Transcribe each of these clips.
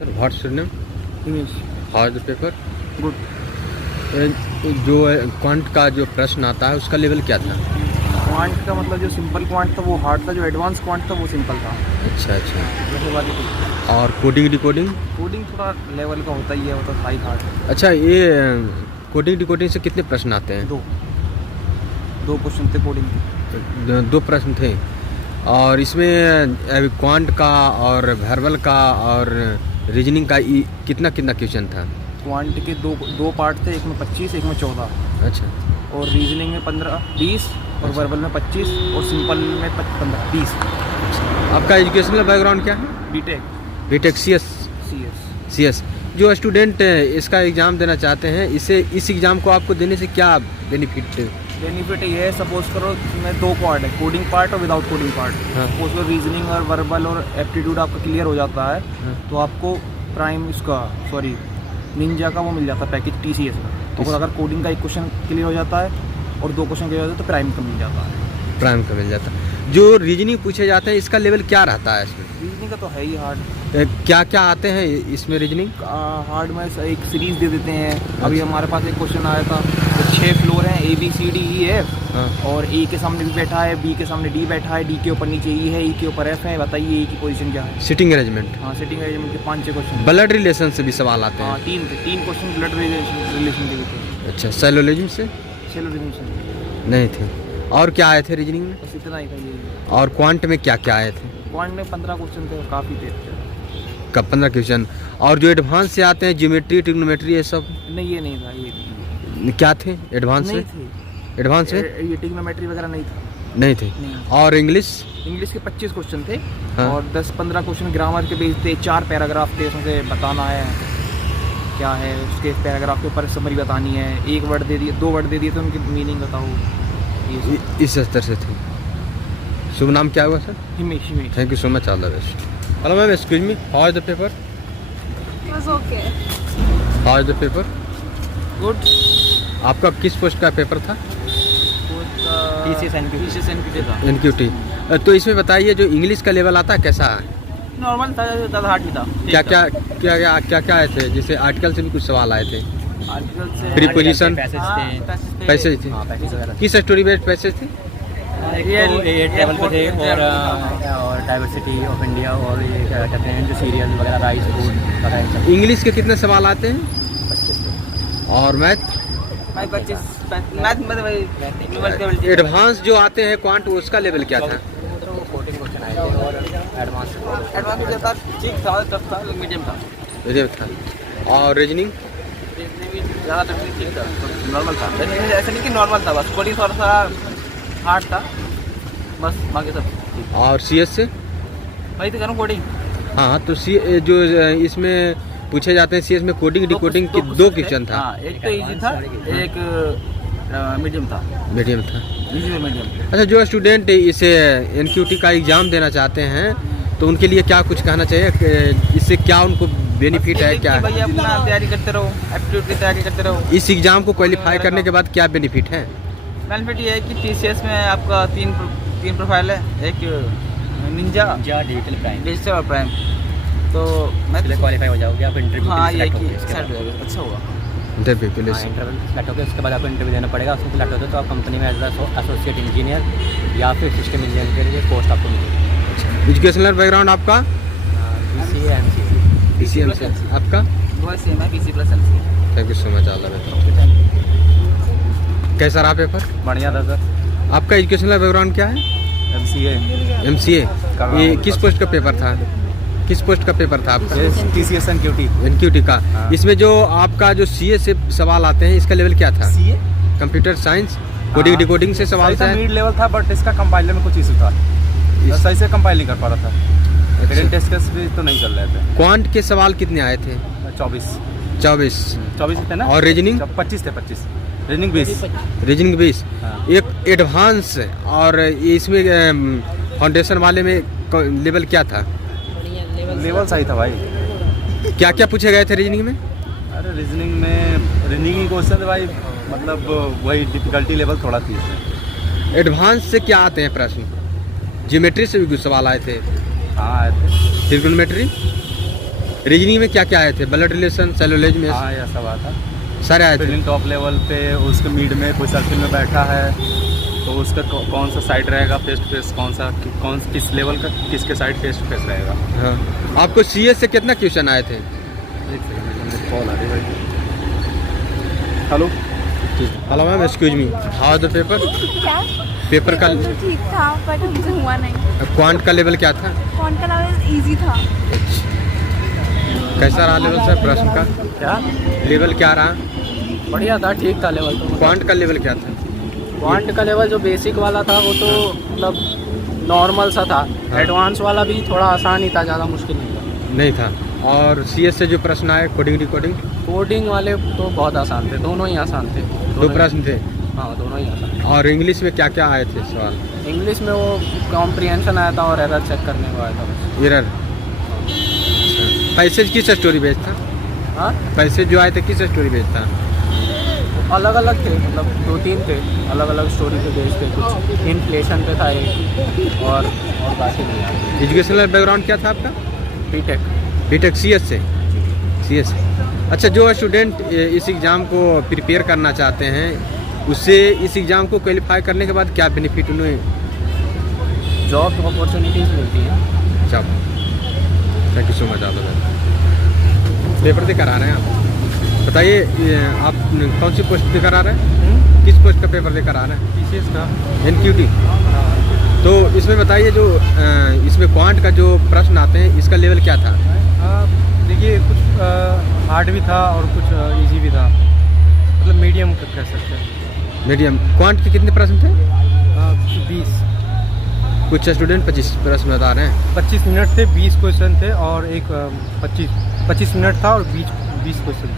Sir what's your name? English. How is the paper? Good. जो quant का जो प्रश्न आता है उसका लेवल क्या था? क्वांट का मतलब जो सिंपल क्वांट था वो हार्ड था, जो एडवांस क्वांट था वो सिंपल था। अच्छा अच्छा। वैसे बात है। और कोडिंग डिकोडिंग? कोडिंग थोड़ा लेवल का होता ही है, वो तो हाई हार्ड। अच्छा, ये कोडिंग डिकोडिंग से कितने प्रश्न आते हैं? दो क्वेश्चन थे कोडिंग के। दो प्रश्न थे। और इसमें क्वांट का और वर्बल का और रीजनिंग का कितना कितना क्वेश्चन था? क्वांट के दो पार्ट थे, एक में 25 एक में 14। अच्छा। और रीजनिंग में 15-20 और वर्बल में 25 और सिंपल में 15-20। आपका एजुकेशनल बैकग्राउंड क्या है? BTech BTech C S. जो स्टूडेंट इसका एग्ज़ाम देना चाहते हैं, इस एग्ज़ाम को आपको देने से क्या बेनिफिट? बेनिफिट ये है, सपोज करो मैं दो पार्ट है, कोडिंग पार्ट और विदाउट कोडिंग पार्ट। हाँ। सपोज करो रीजनिंग और वर्बल और एप्टीट्यूड आपका क्लियर हो जाता है, हाँ। तो आपको प्राइम निंजा का वो मिल जाता है पैकेज TCS का। तो अगर कोडिंग का एक क्वेश्चन क्लियर हो जाता है और दो क्वेश्चन क्लियर हो जाता है तो प्राइम का मिल जाता है। प्राइम का मिल जाता है। जो रीजनिंग पूछे जाते हैं इसका लेवल क्या रहता है इसमें? रीजनिंग का तो है ही हार्ड। क्या क्या आते हैं इसमें रीजनिंग? हार्ड में एक सीरीज दे देते हैं। अभी हमारे पास एक क्वेश्चन आया था, तो 6 फ्लोर हैं ABCDEF। हाँ। और A के सामने B बैठा है, B के सामने D बैठा है, D के ऊपर नीचे E है, E के ऊपर F है। बताइए E की पोजीशन क्या है? Sitting arrangement. हाँ, सिटिंग अरेंजमेंट के 5-6 क्वेश्चन। ब्लड रिलेशन से भी सवाल आते हैं। हाँ, तीन क्वेश्चन ब्लड रिलेशन के भी थे। अच्छा, सेलोलॉजिज्म से चलो रिलेशन नहीं थे। और क्या आए थे रीजनिंग में? बस इतना ही था ये। और क्वांट में क्या क्या आए थे? पॉइंट में 15 क्वेश्चन थे, काफ़ी थे। का 15 क्वेश्चन। और जो एडवांस से आते हैं ज्योमेट्री ट्रिग्नोमेट्री ये सब नहीं, ये नहीं था। ये क्या थे एडवांस नहीं में? थे। एडवांस में ये ट्रिग्नोमेट्री वगैरह नहीं था। नहीं थे। नहीं। और इंग्लिश इंग्लिश के 25 क्वेश्चन थे। हाँ। और 10-15 क्वेश्चन ग्रामर के बेस थे। 4 पैराग्राफ थे, उसमें से बताना है क्या है, उसके पैराग्राफ के ऊपर समरी बतानी है। एक वर्ड दे दिए, 2 वर्ड दे दिए तो उनकी मीनिंग बताओ। ये इस स्तर से थे। शुभ नाम क्या हुआ sir? Himesh. Thank you so much, all the best. Hello ma'am, excuse me, how is the paper? was okay. How is the paper? Good. आपका किस पोस्ट का पेपर था? TCS NQT था। NQT। तो इसमें बताइए, जो इंग्लिश का लेवल आता है कैसा है? नॉर्मल था, ज़्यादा हार्ड ही था। क्या आए थे? जैसे आर्टिकल से भी कुछ सवाल आए थे। आर्टिकल से प्रीपोजिशन, पैसेज थे। वगैरह। किस स्टोरी बेस्ड पैसेज थे? टेबल पे थे और डाइवर्सिटी ऑफ इंडिया और ये क्या कहते हैं जो सीरियल वगैरह, राइस फूड वगैरह। इंग्लिश के कितने सवाल आते हैं? 25। और मैथ? एडवांस जो आते हैं क्वांट, उसका लेवल क्या था? 14 क्वेश्चन आए थे और एडवांस ठीक था, टफ था, मीडियम था। मीडियम था। और रीजनिंग? ज़्यादा टफ नहीं, ठीक था, नॉर्मल था। ऐसा नहीं कि नॉर्मल था, बस कोडिंग थोड़ा सा हार्ड था, बस बाकी सब ठीक। और CS से? वही तो करूँ कोडिंग। हाँ, तो जो इसमें पूछे जाते हैं CS में कोडिंग डिकोडिंग के 2 क्वेश्चन था। हाँ, एक तो इजी था, एक मीडियम था। मीडियम था। इजी और मीडियम। अच्छा, जो स्टूडेंट इसे NQT का एग्ज़ाम देना चाहते हैं तो उनके लिए क्या कुछ कहना चाहिए? इससे क्या उनको बेनिफिट है? क्या भैया अपना तैयारी करते रहो, एप्टीट्यूड की तैयारी करते रहो। इस एग्ज़ाम को क्वालिफाई करने के बाद क्या बेनिफिट है? बेनिफिट ये है कि TCS में आपका तीन प्रोफाइल है, एक निंजा, डिजिटल और प्राइम। तो मैं क्वालिफाई हो जाओगे आप इंटरव्यू। हाँ, ये कि अच्छा होगा। इंटरव्यू के लिए इंटरव्यू सेलेक्ट होकर उसके बाद आपको इंटरव्यू देना पड़ेगा। उसमें सेलेक्ट होते तो आप कंपनी में एज एसोसिएट इंजीनियर या फिर सिस्टम इंजीनियर के लिए पोस्ट आपको मिलेगी। एजुकेशनल बैकग्राउंड आपका? BCA PCM से। आपका? वो सेम है, BC plus LC। Thank you so much, all the best. कैसा रहा पेपर? बढ़िया था सर। आपका एजुकेशनल बैकग्राउंड क्या है? MCA। ये किस पोस्ट का पेपर था? किस पोस्ट का पेपर था आपका? TCS NQT का। हाँ। इसमें जो आपका जो CA से सवाल आते हैं, इसका लेवल क्या था? CA computer science coding decoding से सवाल था? मिड लेवल था, बट इसका कंपाइलर में कुछ इशू था, सही से कंपाइल नहीं कर पा रहा था। रिटन टेस्ट भी तो नहीं चल रहे थे। क्वांट के सवाल कितने आए थे? 24 थे ना। और रीजनिंग? 25 थे। रीजनिंग 20। रीजनिंग 20। हाँ। एक एडवांस और इसमें फाउंडेशन वाले में लेवल क्या था? लेवल सही था भाई। क्या क्या पूछे गए थे रीजनिंग में? अरे रीजनिंग क्वेश्चन भाई, मतलब वही डिफिकल्टी लेवल थोड़ा थी इसमें। एडवांस से क्या आते हैं प्रश्न? ज्योमेट्री से भी कुछ सवाल आए थे। हाँ, आए थे। ट्रिग्नोमेट्री, रीजनिंग में क्या क्या आए थे? ब्लड रिलेशन, सेलुलोज में हाँ यह सब आता। सारे आए थे। फिलिंग टॉप लेवल पे उसके मिड में कोई सर्किल में बैठा है तो उसका कौन सा साइड रहेगा फेस टू फेस, कौन किस लेवल का किसके साइड फेस टू फेस रहेगा। हाँ, आपको CS से कितना क्वेश्चन आए थे? एक सेकंड कॉल आ रही भाई। Hello. Hello ma'am, excuse me, how the paper? क्या? पेपर का तो ठीक था बट हमसे हुआ नहीं। क्वांट का लेवल क्या था? कौन का लेवल इजी था। कैसा रहा लेवल सर प्रश्न का? क्या लेवल क्या रहा? बढ़िया था, ठीक था लेवल तो। क्वांट का लेवल क्या था? क्वांट का लेवल जो बेसिक वाला था वो तो मतलब नॉर्मल सा था। एडवांस वाला भी थोड़ा आसान ही था, ज़्यादा मुश्किल नहीं था। नहीं था। और CS से जो प्रश्न आए कोडिंग डिकोडिंग? कोडिंग वाले तो बहुत आसान थे, दोनों ही आसान थे। दो प्रश्न थे। हाँ, दोनों ही आसान। और इंग्लिश में क्या क्या आए थे सवाल? इंग्लिश में वो कॉम्प्रिहेंशन आया था और एरर चेक करने को आया था बस। एरर। पैसेज किस स्टोरी बेस्ड था? हाँ, पैसेज जो आए थे किस स्टोरी बेस्ड था? अलग अलग थे, मतलब 2-3 थे अलग अलग स्टोरी पे बेस्ड थे। कुछ इन्फ्लेशन पे था एक, और बाकी नहीं आया। एजुकेशनल बैकग्राउंड क्या था आपका? बीटेक CS से। CS। अच्छा, जो स्टूडेंट इस एग्ज़ाम को प्रिपेयर करना चाहते हैं उससे इस एग्ज़ाम को क्वालिफाई करने के बाद क्या बेनिफिट उन्हें? जॉब अपॉर्चुनिटीज़ मिलती है। अच्छा, थैंक यू सो मच। आप पेपर दे कर आ रहे हैं आप? बताइए, आप कौन सी पोस्ट दे कर आ रहे हैं? किस पोस्ट का पेपर देकर आ रहे हैं? TCS का। NQT। तो इसमें बताइए, जो इसमें क्वांट का जो प्रश्न आते हैं इसका लेवल क्या था? देखिए कुछ हार्ड भी था और कुछ इजी भी था, मतलब मीडियम कह सकते हैं। मीडियम। क्वांट के कितने प्रश्न थे? 20 कुछ स्टूडेंट 25 प्रश्न बता रहे हैं। 25 मिनट थे, 20 क्वेश्चन थे और एक 25 मिनट था और 20 क्वेश्चन।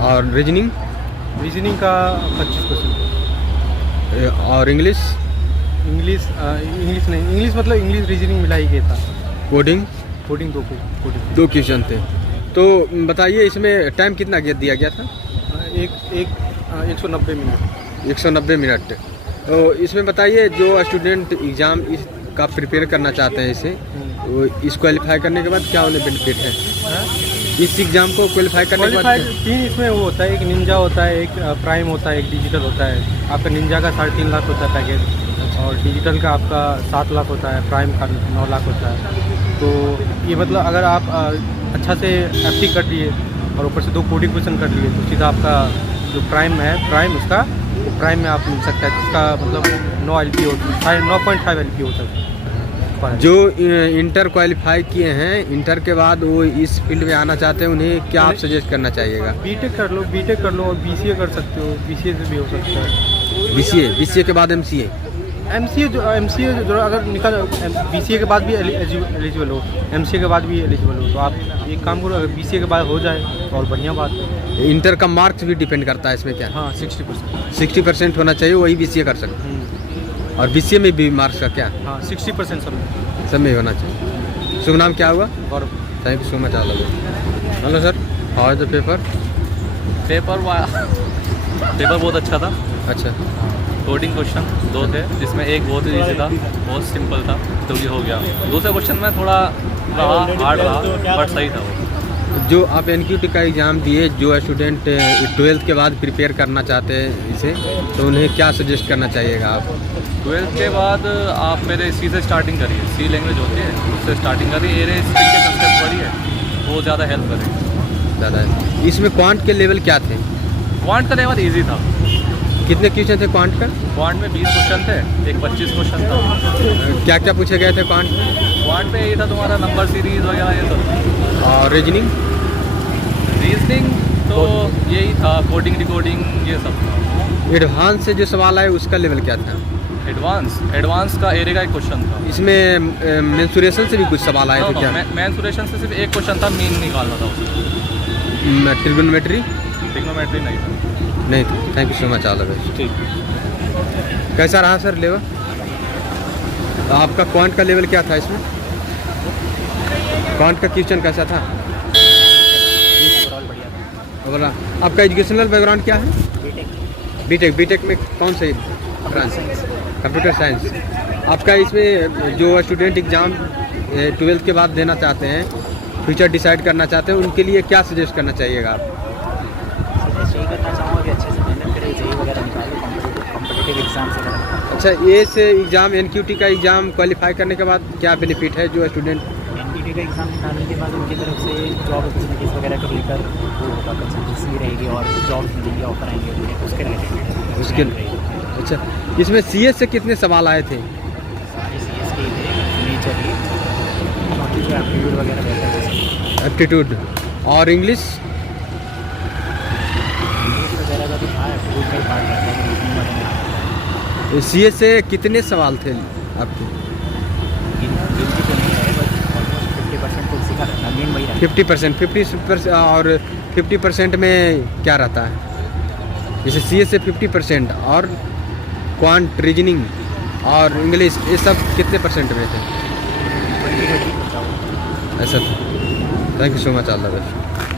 और रीजनिंग का 25 क्वेश्चन। और इंग्लिश नहीं, इंग्लिश मतलब इंग्लिश रीजनिंग मिला ही गया था। कोडिंग 2 क्वेश्चन थे। तो बताइए, इसमें टाइम कितना दिया गया था? 190 मिनट। 190 मिनट। तो इसमें बताइए, जो स्टूडेंट एग्ज़ाम का प्रिपेयर करना चाहते हैं इसे, तो इस क्वालिफाई करने के बाद क्या उन्हें बेनिफिट है? इस एग्ज़ाम को क्वालिफाई करने के बाद 3 इसमें वो होता है, एक निंजा होता है, एक प्राइम होता है, एक डिजिटल होता है। आपका निंजा का 3.5 लाख होता है पैकेज, और डिजिटल का आपका 7 लाख होता है, प्राइम का 9 लाख होता है। तो ये मतलब अगर आप अच्छा से FT कर लिए और ऊपर से 2 कोडिंग क्वेश्चन कर लिए तो सीधा आपका जो प्राइम उसका प्राइम में आप मिल सकता है, जिसका मतलब 9.5 LP होता है। जो इंटर क्वालिफाई किए हैं, इंटर के बाद वो इस फील्ड में आना चाहते हैं, उन्हें क्या आप सजेस्ट करना चाहिएगा? बीटेक कर लो और BCA कर सकते हो, BCA से भी हो सकता है। BCA के बाद MCA जो अगर निकल BCA के बाद भी एलिजिबल हो, MCA के बाद भी एलिजिबल हो, तो आप एक काम करो, अगर BCA के बाद हो जाए तो और बढ़िया बात है। इंटर का मार्क्स भी डिपेंड करता है इसमें क्या? हाँ, 60%। 60% होना चाहिए, वही BCA कर सकते हैं। और BCA में भी मार्क्स का क्या? हाँ, 60% सब में होना चाहिए। शुभ नाम क्या हुआ? Gaurav. Thank you so much. Hello sir, how is the paper? Paper बहुत अच्छा था। अच्छा। कोडिंग क्वेश्चन 2 थे, जिसमें एक बहुत ही ईजी था, बहुत सिंपल था, तो ये हो गया। दूसरे क्वेश्चन में थोड़ा हार्ड रहा बट सही था वो। जो आप NQT का एग्ज़ाम दिए, जो स्टूडेंट 12th के बाद प्रिपेयर करना चाहते हैं इसे, तो उन्हें क्या सजेस्ट करना चाहिएगा आप? 12th के बाद आप मेरे C से स्टार्टिंग करिए, C लैंग्वेज होती है उससे स्टार्टिंग करिए। एरे स्ट्रिंग के कंसेप्ट पढ़िए, वो ज़्यादा हेल्प करेगी। ज़्यादा है। इसमें क्वांट के लेवल क्या थे? क्वांट का लेवल ईजी था। कितने क्वेश्चन थे क्वांट का? क्वांट में 20 क्वेश्चन थे, एक 25 क्वेश्चन था। क्या क्या पूछे गए थे क्वांट? क्वांट में यही था तुम्हारा नंबर सीरीज वगैरह ये सब। और रीजनिंग तो यही था, कोडिंग डिकोडिंग ये सब था। एडवांस से जो सवाल आए उसका लेवल क्या था? एडवांस का एरे का एक क्वेश्चन था। इसमें मेंसुरेशन से भी कुछ सवाल आए थे क्या? मेंसुरेशन से सिर्फ एक क्वेश्चन था, मीन निकालना था उसमें। ट्रिग्नोमेट्री नहीं था। नहीं था। Thank you so much. All the best. ठीक। कैसा रहा सर लेवल? आपका क्वांट का लेवल क्या था इसमें? क्वांट का क्वेश्चन कैसा था? बोला। आपका एजुकेशनल बैकग्राउंड क्या है? बीटेक में कौन से ब्रांच? Computer science. आपका इसमें जो स्टूडेंट एग्ज़ाम 12th के बाद देना चाहते हैं फ्यूचर डिसाइड करना चाहते हैं उनके लिए क्या सजेस्ट करना चाहिएगा आप? यही करना चाहूँगा कि अच्छे से मेहनत करें, जेई वगैरह निकालो, कॉम्पिटिटिव एग्जाम्स वगैरह। अच्छा, ये से एग्ज़ाम एनक्यूटी का एग्ज़ाम क्वालिफाई करने के बाद क्या बेनिफिट है जो स्टूडेंट? एनटीटी का एग्ज़ाम निकालने के बाद उनकी तरफ से जॉब अपॉर्चुनिटीज़ वगैरह को लेकर वो होगा, कंसल्टेंसी रहेगी और जॉब मिलेगी, ऑफर आएंगे उन्हें, उसके रिलेटेड उसके अच्छा, इसमें सीएस से कितने सवाल आए थे? सारे सीएस के ही थे मेजरली, बाकी जो एप्टीट्यूड वगैरह रहता है एप्टीट्यूड और इंग्लिश वगैरह का भी था, एप्टीट्यूड का ही पार्ट रहता है, रीजनिंग वगैरह। सीएस से कितने सवाल थे आपके? गिनती तो नहीं है, बट ऑलमोस्ट 50% तो उसी का रहता है, मेन वही रहता 50%, 50% और 50% में क्या रहता है? जैसे सीएस से 50% और क्वांट, रीजनिंग और इंग्लिश, ये सब कितने परसेंट में थे? है। ऐसा था। Thank you so much, all the best.